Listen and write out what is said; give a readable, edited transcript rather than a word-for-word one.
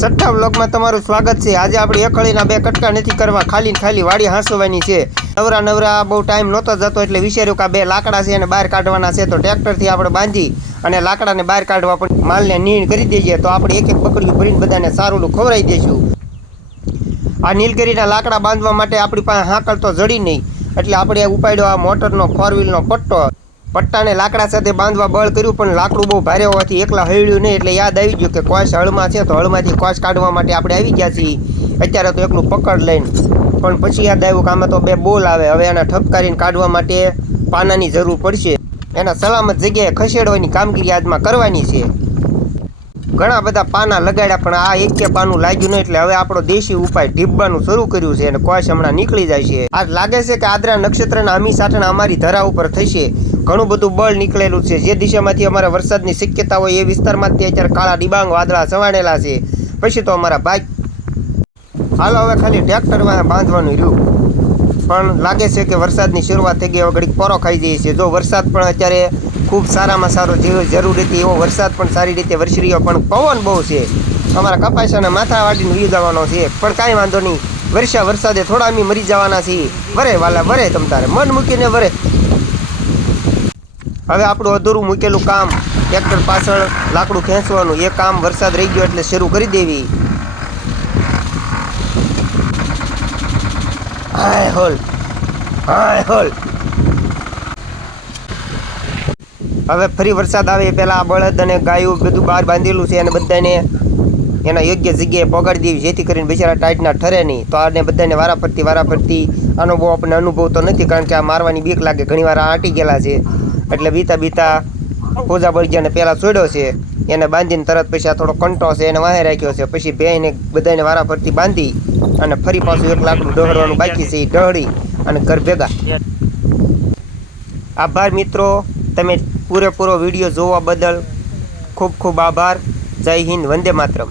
છઠ્ઠા વ્લોગમાં તમારું સ્વાગત છે। આજે આપણે એકળીના બે કટકા નથી કરવા, ખાલી ને ખાલી વાડી હાંસવાની છે। નવરા બહુ ટાઈમ નહોતો જતો એટલે વિચાર્યું કે આ બે લાકડા છે અને બહાર કાઢવાના છે, તો ટ્રેક્ટરથી આપણે બાંધી અને લાકડાને બહાર કાઢવા પણ માલને નીણ કરી દઈએ, તો આપણે એક એક પકડીયું ભરીને બધાને સારું ખવડાવી દઈશું। આ નીલગીરીના લાકડા બાંધવા માટે આપણી પાસે હાંકળ તો જડી નહીં, એટલે આપણે ઉપાડ્યો આ મોટરનો 4 વ્હીલનો પટ્ટો। પટ્ટાને લાકડા સાથે બાંધવા બળ કર્યું, પણ લાકડું બહુ ભારે હોવાથી એકલા હળ્યું નહીં, એટલે યાદ આવી ગયું કે કોશ હળમાં છે, તો હળમાંથી કોશ કાઢવા માટે આપણે આવી ગયા છીએ। અત્યારે તો એકલું પકડ લઈને, પણ પછી યાદ આવ્યું કે આમાં તો બે બોલ આવે, હવે એના ઠપકારીને કાઢવા માટે પાનાની જરૂર પડશે। એના સલામત જગ્યાએ ખસેડવાની કામગીરી આજમાં કરવાની છે। ઘણા બધા પાના લગાડ્યા, પણ આ એક પાનું લાગ્યું નહીં, એટલે હવે આપણો દેશી ઉપાય ઢીબવાનું શરૂ કર્યું છે અને કોશ હમણાં નીકળી જાય છે। આજ લાગે છે કે આદ્રા નક્ષત્રના અમી સાટણ અમારી ધરા ઉપર થશે। ઘણું બધું બળ નીકળેલું છે। જે દિશામાંથી અમારે વરસાદની શક્યતા હોય એ વિસ્તારમાંથી અત્યારે કાળા ડિબાંગ વાદળા છવાણેલા છે। પછી તો અમારા ભાઈ હાલો હવે ખાલી ટ્રેક્ટરમાં બાંધવાનું રહ્યું, પણ લાગે છે કે વરસાદની શરૂઆત થઈ ગઈ, હવે ઘડીક પોરો ખાઈ જઈએ છે। જો વરસાદ પણ અત્યારે ખૂબ સારામાં સારો જેવો જરૂર હતી એવો વરસાદ પણ સારી રીતે વરસી રહ્યો, પણ પવન બહુ છે। અમારા કપાસાના માથા વાટીને વી જવાનો છે, પણ કાંઈ વાંધો નહીં, વરસાદે થોડા અમે મરી જવાના છીએ। વરે વાલા વરે, તમ તારે મન મૂકીને વરે। હવે આપણું અધૂરું મૂકેલું કામ ટ્રેક્ટર પાછળ લાકડું ખેંચવાનું, એ કામ વરસાદ રહી ગયો એટલે શરૂ કરી દેવી। હાય હોલ હાય હોલ। હવે ફરી વરસાદ આવે એ પહેલાં આ બળદ અને ગાયું બધું બહાર બાંધેલું છે અને બધાને એના યોગ્ય જગ્યાએ પગાડી દેવી, જેથી કરીને બિચારા ટાઈટના ઠરે નહીં। તો આને બધાને વારાફરતી આનો બહુ આપણને અનુભવ તો નથી, કારણ કે આ મારવાની બીક લાગે, ઘણીવાર આ આંટી ગયેલા છે, એટલે બીતા પૂજા બળગિયાને પહેલાં છોડ્યો છે, એને બાંધીને તરત પછી આ થોડો કંટો છે એને વાહે રાખ્યો છે, પછી બેને બધાને વારાફરતી બાંધી અને ફરી પાછું એક લાકડું ઢહળવાનું બાકી છે, એ ઢહળી અને ઘર ભેગા। આભાર મિત્રો, તમે પૂરેપૂરો વિડીયો જોવા બદલ ખૂબ ખૂબ આભાર। જય હિન્દ, વંદે માતરમ।